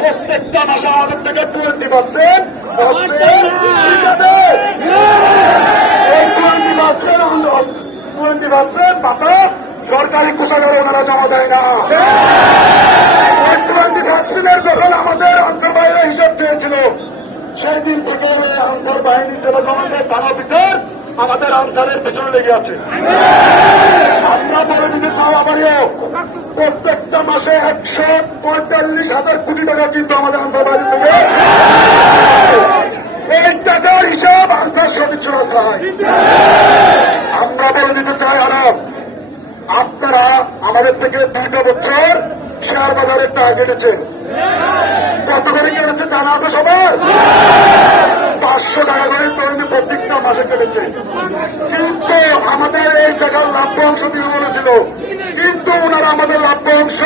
প্রত্যেকটা মাসে আমাদের থেকে twenty percent twenty percent twenty percent টাকা সরকারি কোষাগারে ওনারা জমা দেয় না। টোয়েন্টি পার্সেন্টের যখন আমাদের বাইরে হিসাব চেয়েছিল। সেই দিন থেকে আনসার বাহিনী জেলা কমান্ডার থানা ভিতর আমাদের আনসারের পেছনে লেগে আছে। আমরা বলে দিতে চাও আবারও প্রত্যেকটা মাসে একশো পঁয়তাল্লিশ হাজার কোটি টাকা কিন্তু আমাদের বাহিনী থেকে। এই টাকার হিসাব আনসার সদস্যরা চায় আমরা বলে দিতে চাই আরও আপনারা আমাদের থেকে দুইটা বছর শেয়ার বাজারে টাকা কেটেছেন কত করে কেটেছে জানা আছে সবার? পাঁচশো টাকা করে তৈরি প্রত্যেকটা মাসে কেটেছে। কিন্তু আমাদের এই টাকার লাভ্যাংশ দিয়ে বলেছিল কিন্তু ওনারা আমাদের লাভ্যাংশ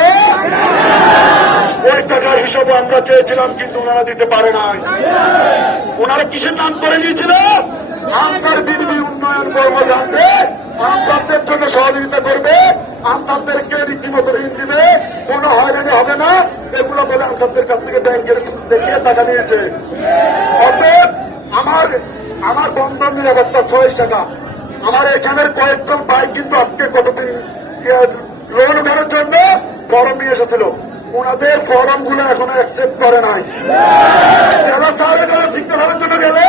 ওই টাকার হিসাবে আমরা চেয়েছিলাম কিন্তু ওনারা দিতে পারে নাই। ওনারা কিসের নাম করে নিয়েছিল? আনসার বিজলি উন্নয়ন কর্মকাণ্ডে আমদারদের জন্য সহযোগিতা করবে। আমদারদেরকে রীতিমতো ঋণ দিবে কোনো হয়রানি হবে না। এগুলো বলে আমদারদের কাছ থেকে ব্যাংকের দেখিয়ে টাকা নিয়েছে। অতএব আমার আমার বন্ধন নিরাপত্তা ছয় টাকা। আমার এখানের কয়েকজন ভাই কিন্তু আজকে কতদিন লোন উঠানোর জন্য ফরম নিয়ে এসেছিল। ওনাদের ফর্মগুলো এখনও অ্যাকসেপ্ট করে নাই। যারা সার্ভে করে সিগনেচারের জন্য গেলে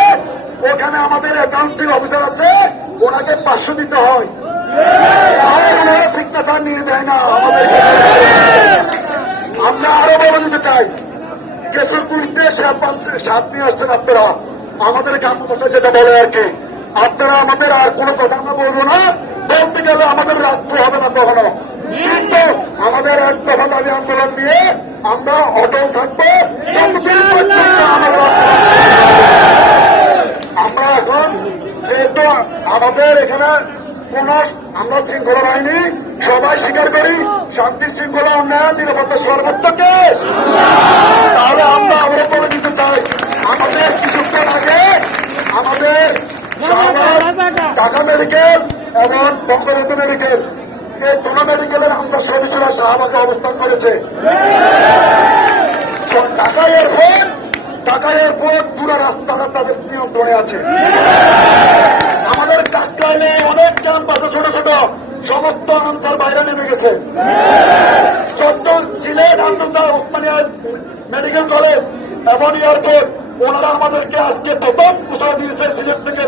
ওখানে আমাদের অ্যাকাউন্টিং অফিসার আছে, ওনাকে পাঁচশো দিতে হয়। ওনারা সিগনেচার নিয়ে দেয় না আমাদের আমরা আরও বলে দিতে চাই। কেশর তুলতে সাপ নিয়ে আসছেন আপনারা। আমাদের ভাষায় যেটা বলে আর কি। আপনারা আমাদের আর কোনো কথা আমরা বলব না। বলতে গেলে আমাদের রাত্র হবে না কখনো। কিন্তু আমাদের এক দফা দাবি আন্দোলন নিয়ে আমরা অটল থাকব। আমরা এখন যেহেতু আমাদের এখানে কোন, আমরা শৃঙ্খলা বাহিনী, সবাই স্বীকার করি, শান্তি শৃঙ্খলা উন্নয়ন নিরাপত্তা সর্বোচ্চকে তাহলে আমরা আমরা বলে দিতে চাই আমাদের কিছুক্ষণ আগে আমাদের শাহবাগ, ঢাকা মেডিকেল এবং বঙ্গবন্ধু মেডিকেল। এই দুটো মেডিকেলের আনসার সদস্যরা শাহবাগে অবস্থান করেছে। ঢাকা এয়ারপোর্ট ঢাকা এয়ারপোর্ট পুরো রাস্তাঘাট তাদের আছে। আমাদের অনেক ক্যাম্প আছে, ছোট ছোট। সমস্ত আনসার বাইরে নেমে গেছে। চট্ট সিলেট ওসমানিয়া মেডিকেল কলেজ এবং এয়ারপোর্ট, ওনারা আমাদেরকে আজকে প্রথম ঘোষণা দিয়েছে সিলেট থেকে